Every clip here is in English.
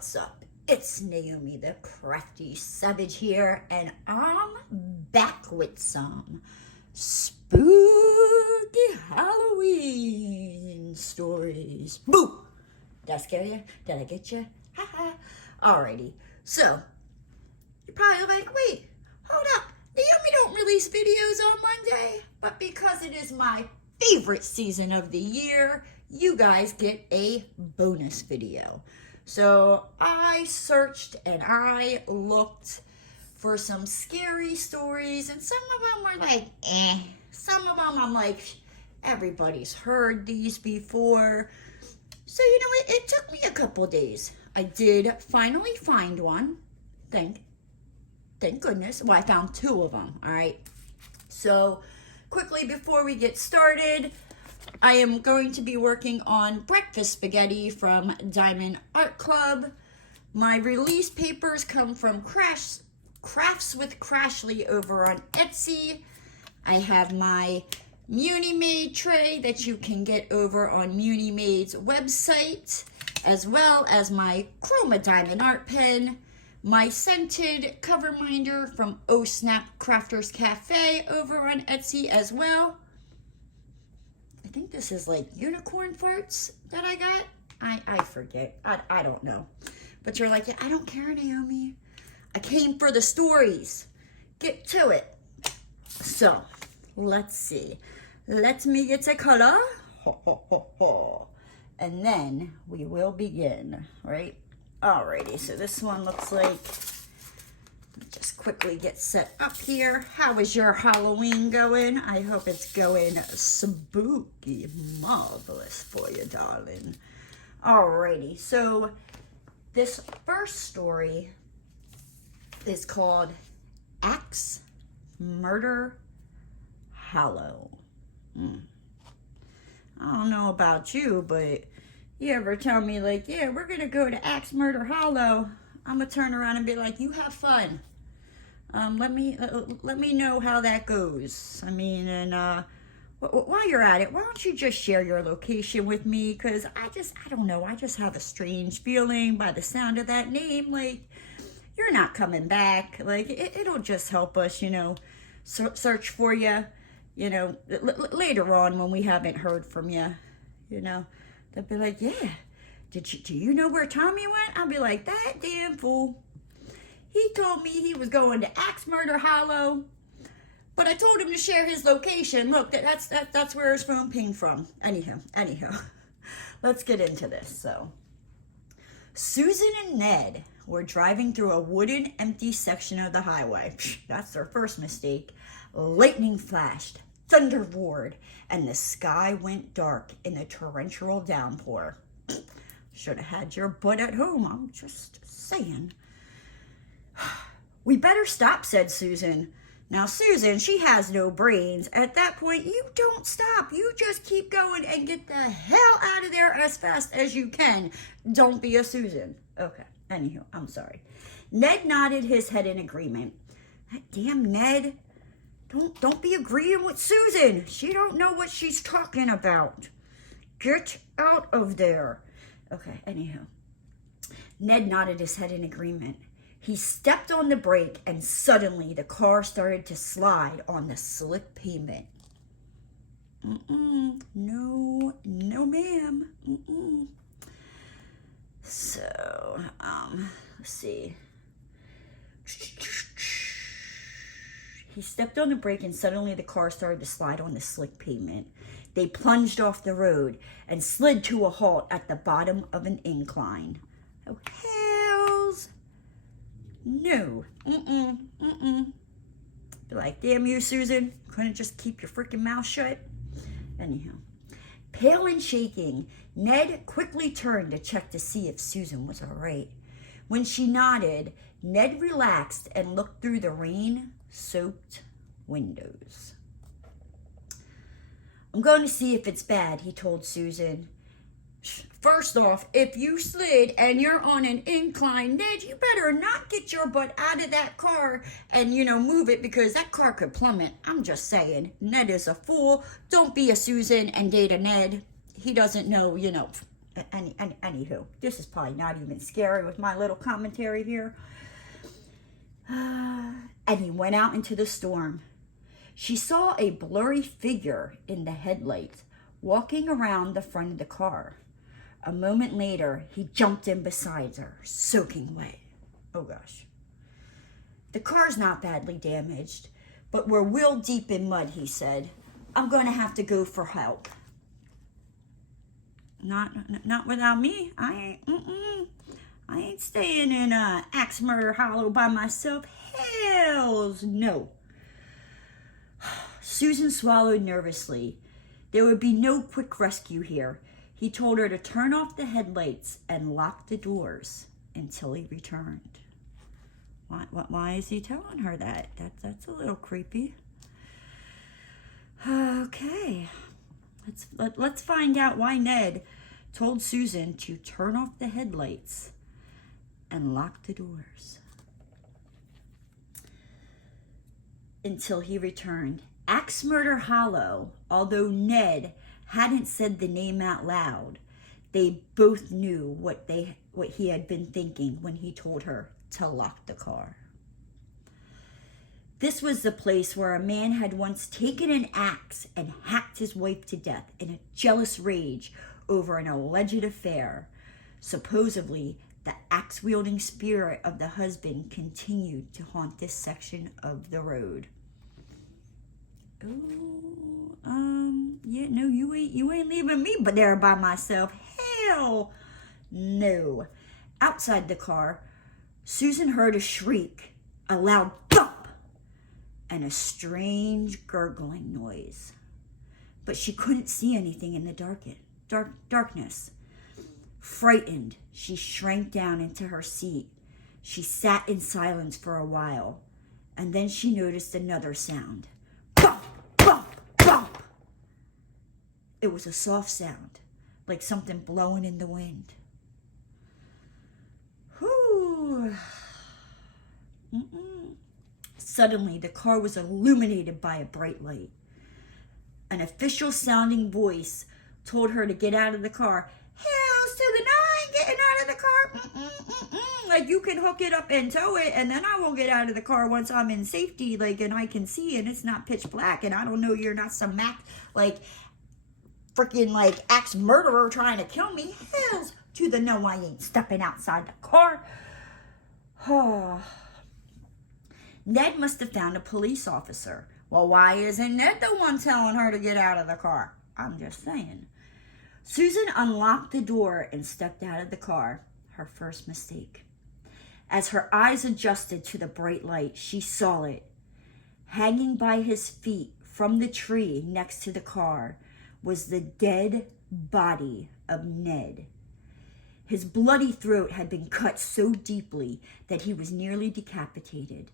What's up? It's Naomi the Crafty Savage here, and I'm back with some spooky Halloween stories. Boo! Did I scare you? Did I get you? Haha. Alrighty, so you're probably like, wait, hold up. Naomi don't release videos on Monday, but because it is my favorite season of the year, you guys get a bonus video. So I searched and I looked for some scary stories, and some of them were like, some of them I'm like, everybody's heard these before. So, you know, it took me a couple days. I did finally find one. Thank goodness. Well, I found two of them, all right? So, quickly before we get started, I am going to be working on breakfast spaghetti from Diamond Art Club. My release papers come from Crafts with Crahley over on Etsy. I have my Munimade tray that you can get over on Munimade's website, as well as my Chroma diamond art pen, my scented Coverminder from Oh Snap Crafters Cafe over on Etsy as well. I think this is like unicorn farts that I got. I forget. I don't know. But you're like, yeah, I don't care, Naomi. I came for the stories. Get to it. So, let's see. Let me get a color. And then we will begin, right? Alrighty, so this one looks like, just quickly get set up here. How is your Halloween going? I hope it's going spooky, marvelous for you, darling. Alrighty, so this first story is called Axe Murder Hollow. I don't know about you, but you ever tell me like, yeah, we're gonna go to Axe Murder Hollow, I'm gonna turn around and be like, you have fun. Let me know how that goes. I mean, and while you're at it, why don't you just share your location with me? Because I don't know, I just have a strange feeling by the sound of that name, like, you're not coming back. Like, it'll just help us, you know, search for you, you know, later on when we haven't heard from you, you know. They'll be like, yeah, do you know where Tommy went? I'll be like, that damn fool. He told me he was going to Axe Murder Hollow, but I told him to share his location. Look, that's where his phone pinged from. Anyhow, let's get into this. So, Susan and Ned were driving through a wooden, empty section of the highway. That's their first mistake. Lightning flashed, thunder roared, and the sky went dark in a torrential downpour. Should have had your butt at home, I'm just saying. We better stop, said Susan. Now, Susan, she has no brains. At that point, you don't stop. You just keep going and get the hell out of there as fast as you can. Don't be a Susan. Okay, anywho, I'm sorry. Ned nodded his head in agreement. That damn Ned. Don't be agreeing with Susan. She don't know what she's talking about. Get out of there. Okay, anyhow. Ned nodded his head in agreement. He stepped on the brake, and suddenly the car started to slide on the slick pavement. No, ma'am. So, let's see. He stepped on the brake, and suddenly the car started to slide on the slick pavement. They plunged off the road and slid to a halt at the bottom of an incline. Oh, hells. No. Be like, damn you, Susan. Couldn't just keep your freaking mouth shut? Anyhow. Pale and shaking, Ned quickly turned to check to see if Susan was all right. When she nodded, Ned relaxed and looked through the rain-soaked windows. I'm going to see if it's bad, he told Susan. First off, if you slid and you're on an incline, Ned, you better not get your butt out of that car and, you know, move it, because that car could plummet. I'm just saying. Ned is a fool. Don't be a Susan and date a Ned. He doesn't know, you know. Anywho, this is probably not even scary with my little commentary here. And he went out into the storm. She saw a blurry figure in the headlights walking around the front of the car. A moment later, he jumped in beside her, soaking wet. Oh gosh. The car's not badly damaged, but we're wheel deep in mud, he said. I'm going to have to go for help. Not without me. I ain't staying in Axe Murder Hollow by myself. Hells no. Susan swallowed nervously. There would be no quick rescue here. He told her to turn off the headlights and lock the doors until he returned. Why is he telling her that? That's a little creepy. Okay. Let's find out why Ned told Susan to turn off the headlights and lock the doors until he returned. Axe Murder Hollow, although Ned hadn't said the name out loud, they both knew what he had been thinking when he told her to lock the car. This was the place where a man had once taken an axe and hacked his wife to death in a jealous rage over an alleged affair. Supposedly, the axe-wielding spirit of the husband continued to haunt this section of the road. Yeah, no, you ain't leaving me but there by myself. Hell no. Outside the car, Susan heard a shriek, a loud thump, and a strange gurgling noise. But she couldn't see anything in the darkness. Frightened, she shrank down into her seat. She sat in silence for a while, and then she noticed another sound. Bump, bump, bump. It was a soft sound, like something blowing in the wind. Whew. Suddenly, the car was illuminated by a bright light. An official-sounding voice told her to get out of the car. Hells to the nine, getting out of the car. Like, you can hook it up and tow it, and then I will get out of the car once I'm in safety, like, and I can see, and it's not pitch black, and I don't know you're not some freaking, axe murderer trying to kill me. Hells to the no, I ain't stepping outside the car. Ned must have found a police officer. Well, why isn't Ned the one telling her to get out of the car? I'm just saying. Susan unlocked the door and stepped out of the car, her first mistake. As her eyes adjusted to the bright light, she saw it. Hanging by his feet from the tree next to the car was the dead body of Ned. His bloody throat had been cut so deeply that he was nearly decapitated.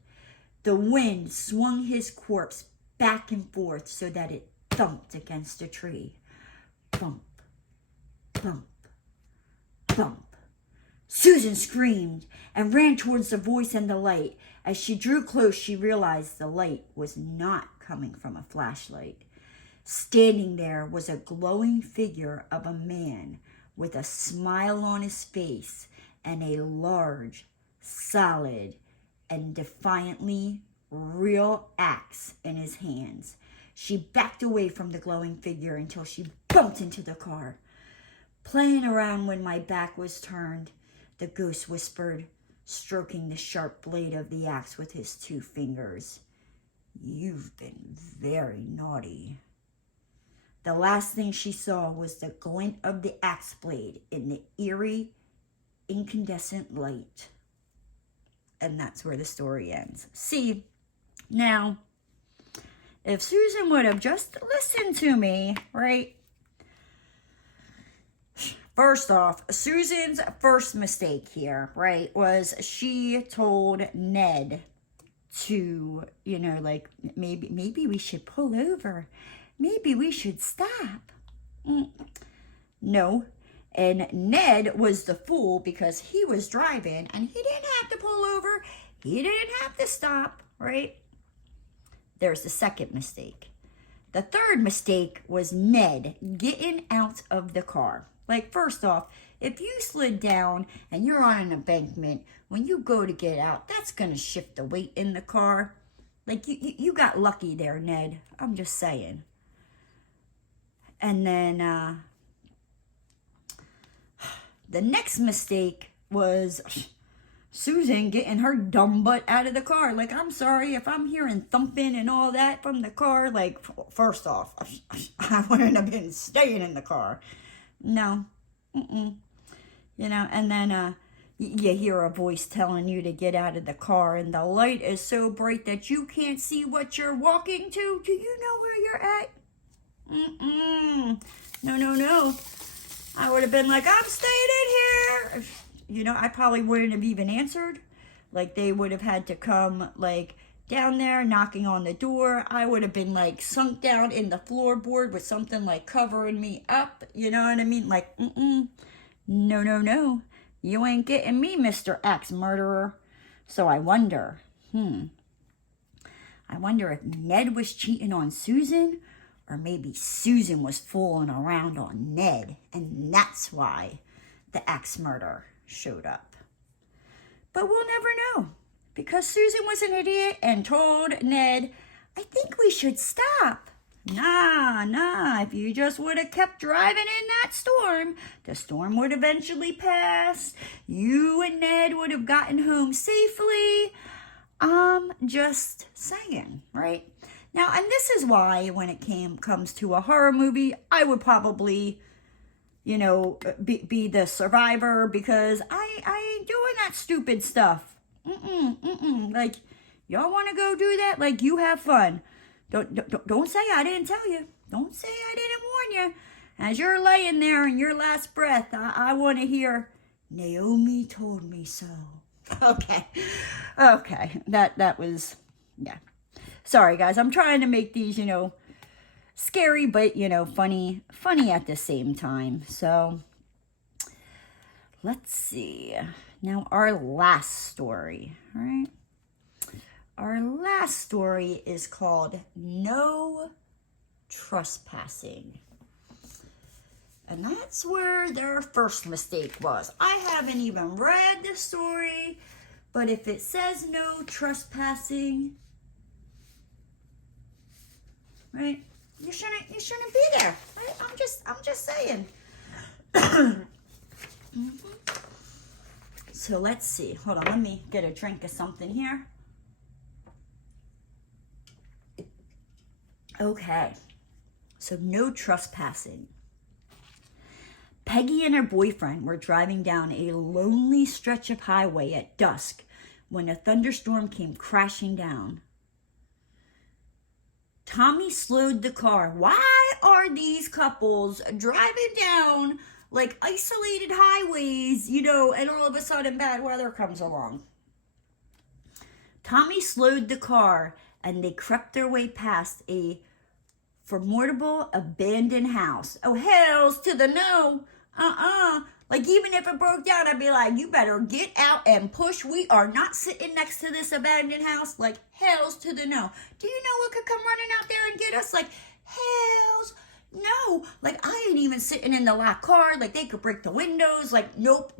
The wind swung his corpse back and forth so that it thumped against a tree. Bump, bump, bump. Susan screamed and ran towards the voice and the light. As she drew close, she realized the light was not coming from a flashlight. Standing there was a glowing figure of a man with a smile on his face and a large, solid, and defiantly real axe in his hands. She backed away from the glowing figure until she bumped into the car. Playing around when my back was turned, the ghost whispered, stroking the sharp blade of the axe with his 2 fingers. You've been very naughty. The last thing she saw was the glint of the axe blade in the eerie, incandescent light. And that's where the story ends. See, now, if Susan would have just listened to me, right? First off, Susan's first mistake here, right, was she told Ned to, maybe we should pull over. Maybe we should stop. No. And Ned was the fool because he was driving and he didn't have to pull over. He didn't have to stop, right? There's the second mistake. The third mistake was Ned getting out of the car. Like, first off, if you slid down and you're on an embankment, when you go to get out, that's going to shift the weight in the car. Like, you got lucky there, Ned. I'm just saying. And then the next mistake was Susan getting her dumb butt out of the car. Like, I'm sorry, if I'm hearing thumping and all that from the car, like, first off, I wouldn't have been staying in the car. No. You know, and then you hear a voice telling you to get out of the car, and the light is so bright that you can't see what you're walking to. Do you know where you're at? No. I would have been like, I'm staying in here. You know, I probably wouldn't have even answered. Like, they would have had to come, like, down there knocking on the door. I would have been, like, sunk down in the floorboard with something, like, covering me up. You know what I mean? Like, No. You ain't getting me, Mr. Axe Murderer. So I wonder, I wonder if Ned was cheating on Susan, or maybe Susan was fooling around on Ned, and that's why the axe murder showed up. But we'll never know, because Susan was an idiot and told Ned, I think we should stop. Nah, if you just would have kept driving in that storm, the storm would eventually pass. You and Ned would have gotten home safely. Just saying, right? Now, and this is why when it comes to a horror movie, I would probably, you know, be the survivor, because I ain't doing that stupid stuff. Like, y'all want to go do that? Like, you have fun. Don't say I didn't tell you. Don't say I didn't warn you. As you're laying there in your last breath, I want to hear, Naomi told me so. Okay. That was, yeah. Sorry, guys. I'm trying to make these, you know, scary, but, you know, funny at the same time. So, let's see. Now, our last story, all right? Our last story is called No Trespassing. And that's where their first mistake was. I haven't even read the story, but if it says no trespassing, right? You shouldn't be there. Right? I'm just saying. So let's see. Hold on, let me get a drink of something here. Okay, so no trespassing. Peggy and her boyfriend were driving down a lonely stretch of highway at dusk when a thunderstorm came crashing down. Tommy slowed the car. Why are these couples driving down like isolated highways, you know, and all of a sudden bad weather comes along? Tommy slowed the car and they crept their way past a formidable abandoned house. Oh, hells to the no. Like, even if it broke down, I'd be like, you better get out and push. We are not sitting next to this abandoned house. Like, hells to the no. Do you know what could come running out there and get us? Like, hells no. Like, I ain't even sitting in the locked car. Like, they could break the windows. Like, nope.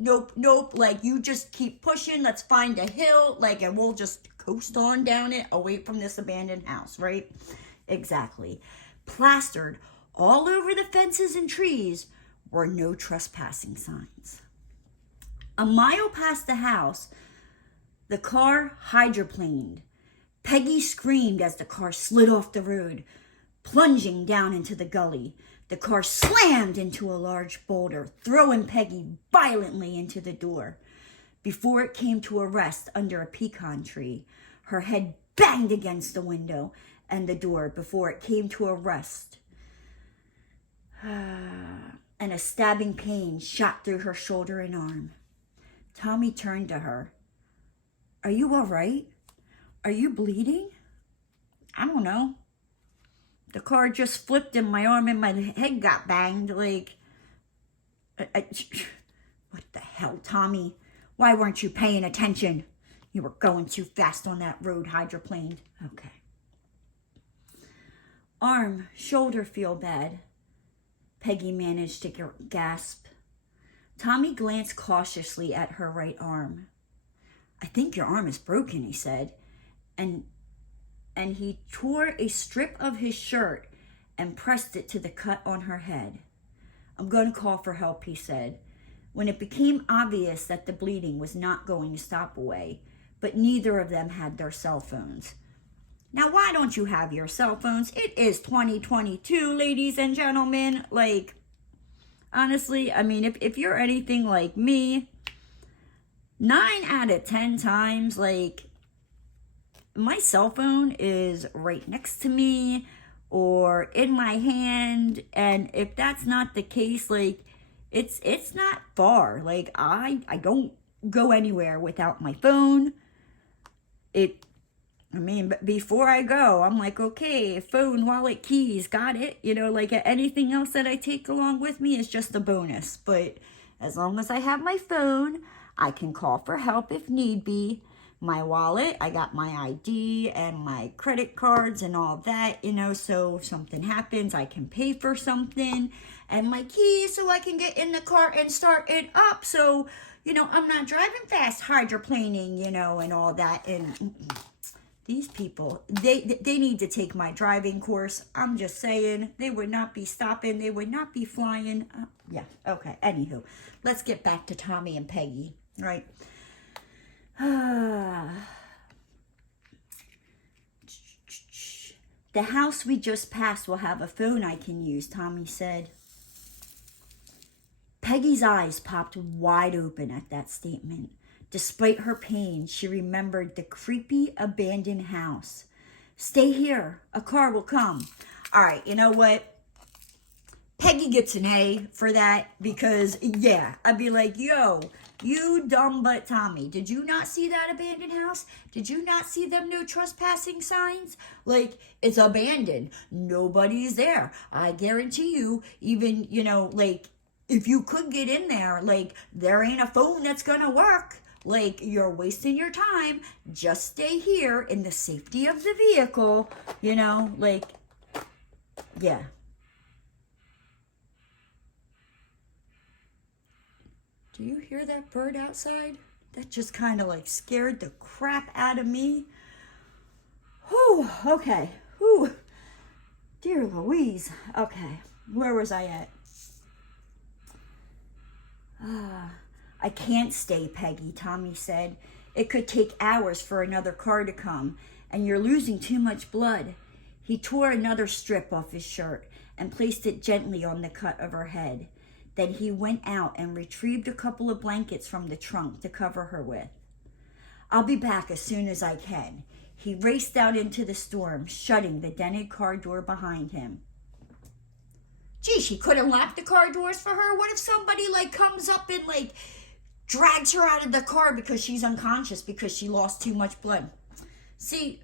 Like, you just keep pushing. Let's find a hill. Like, and we'll just coast on down it away from this abandoned house, right? Exactly. Plastered all over the fences and trees were no trespassing signs. A mile past the house, the car hydroplaned. Peggy screamed as the car slid off the road, plunging down into the gully. The car slammed into a large boulder, throwing Peggy violently into the door. Before it came to a rest under a pecan tree, her head banged against the window and the door before it came to a rest. And a stabbing pain shot through her shoulder and arm. Tommy turned to her. Are you all right? Are you bleeding? I don't know. The car just flipped and my arm and my head got banged. Like, what the hell, Tommy? Why weren't you paying attention? You were going too fast on that road, hydroplaned. Okay. Arm, shoulder feel bad. Peggy managed to gasp. Tommy glanced cautiously at her right arm. "I think your arm is broken," he said, and he tore a strip of his shirt and pressed it to the cut on her head. "I'm going to call for help," he said, when it became obvious that the bleeding was not going to stop away, but neither of them had their cell phones. Now, why don't you have your cell phones? It is 2022, ladies and gentlemen. Like, honestly, I mean, if you're anything like me, 9 out of 10 times, like, my cell phone is right next to me or in my hand, and if that's not the case, like, it's not far. Like, I don't go anywhere without my phone. But before I go, I'm like, okay, phone, wallet, keys, got it. You know, like, anything else that I take along with me is just a bonus. But as long as I have my phone, I can call for help if need be. My wallet, I got my ID and my credit cards and all that, you know, so if something happens, I can pay for something. And my keys so I can get in the car and start it up. So, you know, I'm not driving fast, hydroplaning, you know, and all that. And these people, they need to take my driving course. I'm just saying, they would not be stopping. They would not be flying. Yeah, okay. Anywho, let's get back to Tommy and Peggy, right? The house we just passed will have a phone I can use, Tommy said. Peggy's eyes popped wide open at that statement. Despite her pain, she remembered the creepy abandoned house. "Stay here. A car will come." All right, you know what? Peggy gets an A for that because, yeah, I'd be like, yo, you dumb butt Tommy, did you not see that abandoned house? Did you not see them no trespassing signs? Like, it's abandoned. Nobody's there. I guarantee you, even, you know, like, if you could get in there, like, there ain't a phone that's gonna work. Like, you're wasting your time. Just stay here in the safety of the vehicle, you know, like, yeah. Do you hear that bird outside? That just kind of like scared the crap out of me. Whew, okay. Whew. Dear Louise. Okay, where was I at? I can't stay, Peggy, Tommy said. It could take hours for another car to come, and you're losing too much blood. He tore another strip off his shirt and placed it gently on the cut of her head. Then he went out and retrieved a couple of blankets from the trunk to cover her with. "I'll be back as soon as I can." He raced out into the storm, shutting the dented car door behind him. Gee, she couldn't lock the car doors for her? What if somebody, like, comes up and, like, drags her out of the car because she's unconscious because she lost too much blood? See,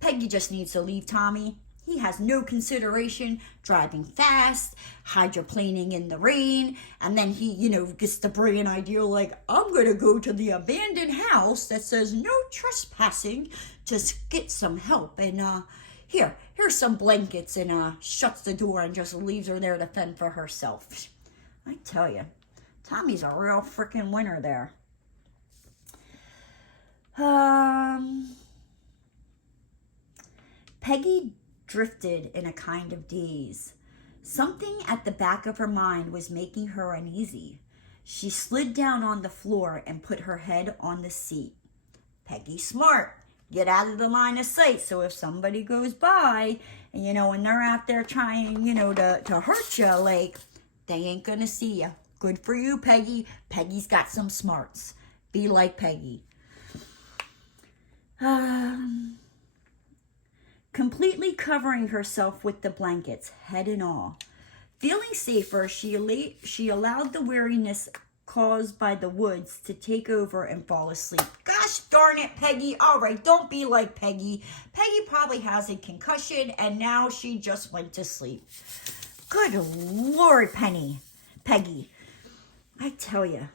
Peggy just needs to leave Tommy. He has no consideration, driving fast, hydroplaning in the rain, and then he, you know, gets the brilliant idea, like, I'm going to go to the abandoned house that says no trespassing to get some help. And here's some blankets, and shuts the door and just leaves her there to fend for herself. I tell you, Tommy's a real freaking winner there. Peggy drifted in a kind of daze. Something at the back of her mind was making her uneasy. She slid down on the floor and put her head on the seat. Peggy's smart. Get out of the line of sight, so if somebody goes by, and, you know, and they're out there trying, you know, to hurt you, like, they ain't gonna see you. Good for you, Peggy. Peggy's got some smarts. Be like Peggy. Completely covering herself with the blankets, head and all. Feeling safer, she allowed the weariness caused by the woods to take over and fall asleep. Gosh darn it, Peggy. All right, don't be like Peggy. Peggy probably has a concussion, and now she just went to sleep. Good Lord, Peggy. I tell you.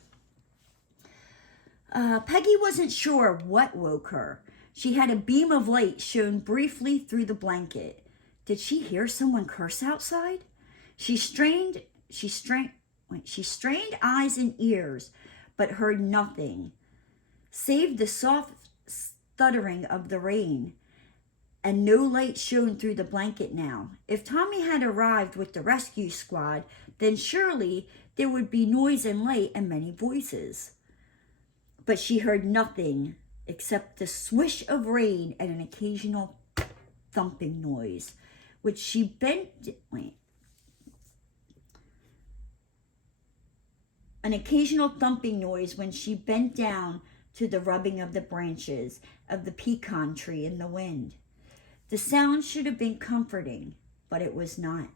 Peggy wasn't sure what woke her. She had a beam of light shone briefly through the blanket. Did she hear someone curse outside? She strained She strained eyes and ears, but heard nothing, save the soft stuttering of the rain, and no light shone through the blanket now. If Tommy had arrived with the rescue squad, then surely there would be noise and light and many voices. But she heard nothing except the swish of rain and an occasional thumping noise, which she bent... An occasional thumping noise when she bent down to the rubbing of the branches of the pecan tree in the wind. The sound should have been comforting, but it was not.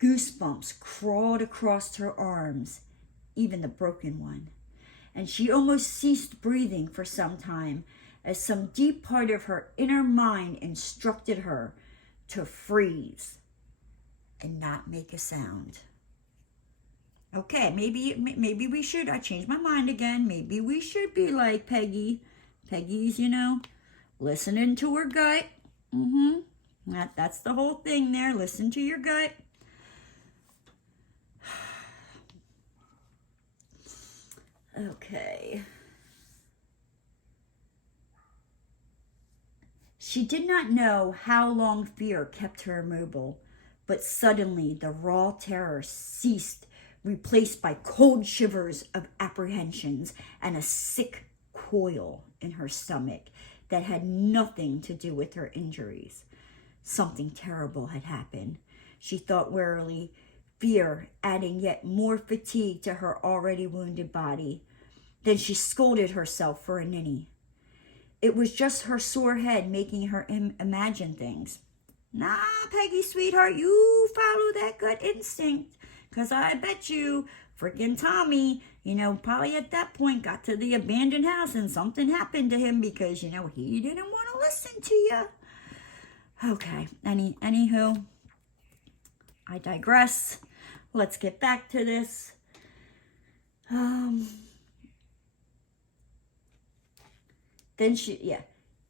Goosebumps crawled across her arms, even the broken one, and she almost ceased breathing for some time as some deep part of her inner mind instructed her to freeze and not make a sound. Okay, maybe we should, I changed my mind again, maybe we should be like Peggy. Peggy's, listening to her gut. That's the whole thing there, listen to your gut. Okay. She did not know how long fear kept her immobile, but suddenly the raw terror ceased, replaced by cold shivers of apprehensions and a sick coil in her stomach that had nothing to do with her injuries. Something terrible had happened, she thought wearily, fear adding yet more fatigue to her already wounded body. Then she scolded herself for a ninny. It was just her sore head making her imagine things. Nah, Peggy, sweetheart, you follow that gut instinct. Because I bet you freaking Tommy, probably at that point got to the abandoned house and something happened to him because, he didn't want to listen to you. Okay, anywho, I digress. Let's get back to this.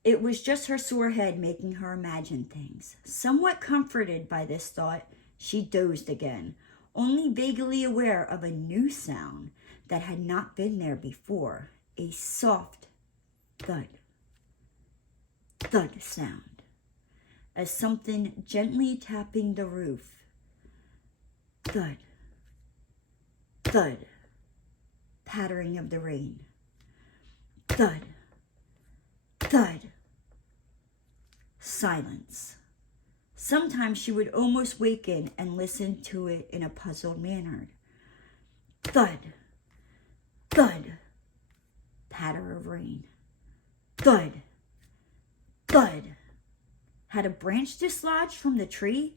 It was just her sore head making her imagine things. Somewhat comforted by this thought, she dozed again, only vaguely aware of a new sound that had not been there before, a soft thud sound, as something gently tapping the roof. Thud, pattering of the rain. Thud, silence. Sometimes she would almost waken and listen to it in a puzzled manner. Thud, patter of rain. Thud. Had a branch dislodged from the tree?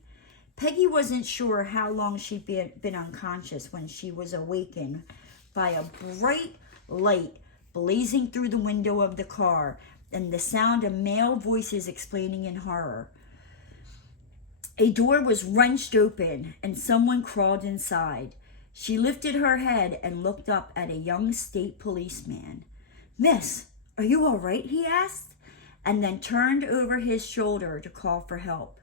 Peggy wasn't sure how long she'd been unconscious when she was awakened by a bright light blazing through the window of the car and the sound of male voices explaining in horror. A door was wrenched open and someone crawled inside. She lifted her head and looked up at a young state policeman. "Miss, are you all right?" he asked, and then turned over his shoulder to call for help.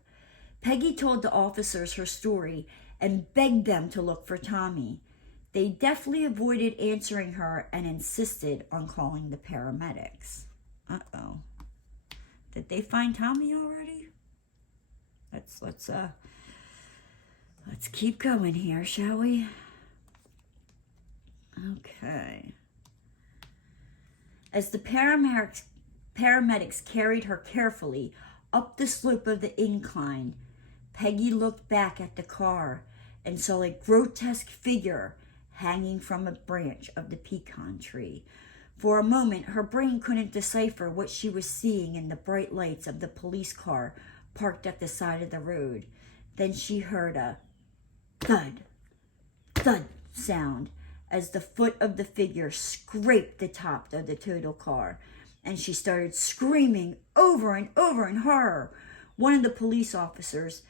Peggy told the officers her story and begged them to look for Tommy. They deftly avoided answering her and insisted on calling the paramedics. Uh-oh. Did they find Tommy already? Let's keep going here, shall we? Okay. As the paramedics carried her carefully up the slope of the incline, Peggy looked back at the car and saw a grotesque figure hanging from a branch of the pecan tree. For a moment, her brain couldn't decipher what she was seeing in the bright lights of the police car parked at the side of the road. Then she heard a thud sound as the foot of the figure scraped the top of the total car, and she started screaming over and over in horror. One of the police officers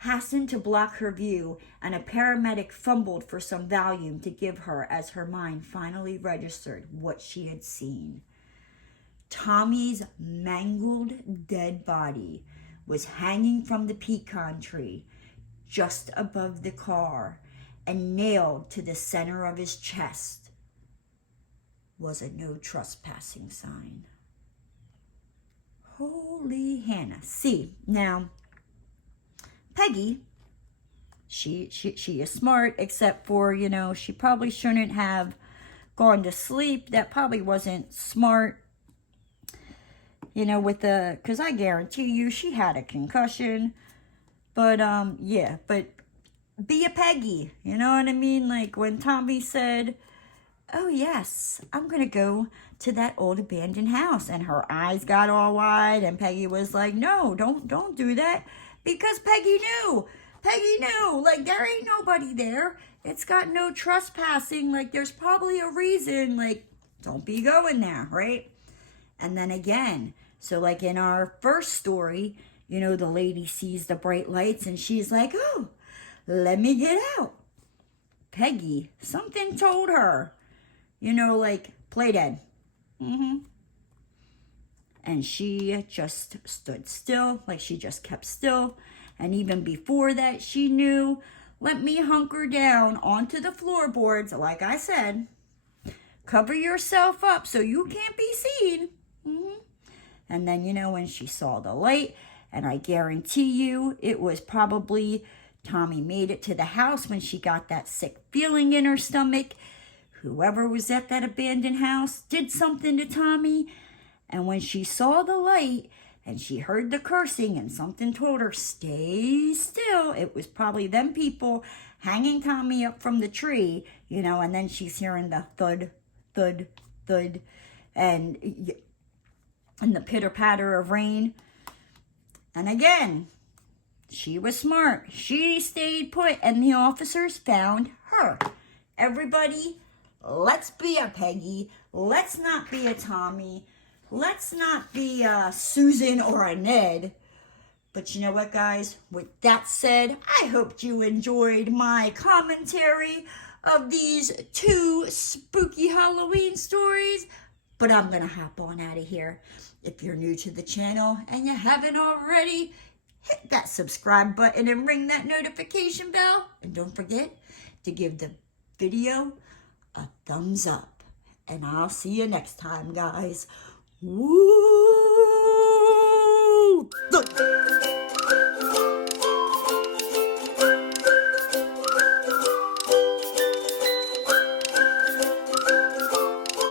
hastened to block her view, and a paramedic fumbled for some Valium to give her as her mind finally registered what she had seen. Tommy's mangled dead body was hanging from the pecan tree just above the car, and nailed to the center of his chest was a no trespassing sign. Holy Hannah. See, now, Peggy, she is smart, except for, you know, she probably shouldn't have gone to sleep. That probably wasn't smart, you know, with the, because I guarantee you she had a concussion. But, yeah, but be a Peggy, you know what I mean? Like when Tommy said, oh yes, I'm going to go to that old abandoned house. And her eyes got all wide and Peggy was like, no, don't do that. Because Peggy knew, like there ain't nobody there. It's got no trespassing. Like there's probably a reason, like don't be going there, right? And then again, so like in our first story, you know, the lady sees the bright lights and she's like, oh, let me get out. Peggy, something told her, you know, like, play dead. And she just stood still, like she just kept still. And even before that, she knew, let me hunker down onto the floorboards, like I said. Cover yourself up so you can't be seen. And then, you know, when she saw the light, and I guarantee you, it was probably Tommy made it to the house when she got that sick feeling in her stomach. Whoever was at that abandoned house did something to Tommy. And when she saw the light and she heard the cursing and something told her, stay still, it was probably them people hanging Tommy up from the tree, you know, and then she's hearing the thud, thud, thud, and the pitter-patter of rain. And again, she was smart. She stayed put, and the officers found her. Everybody, let's be a Peggy. Let's not be a Tommy. Let's not be a Susan or a Ned. But you know what, guys? With that said, I hope you enjoyed my commentary of these 2 spooky Halloween stories. But I'm going to hop on out of here. If you're new to the channel and you haven't already, hit that subscribe button and ring that notification bell. And don't forget to give the video a thumbs up. And I'll see you next time, guys. Woo! Look.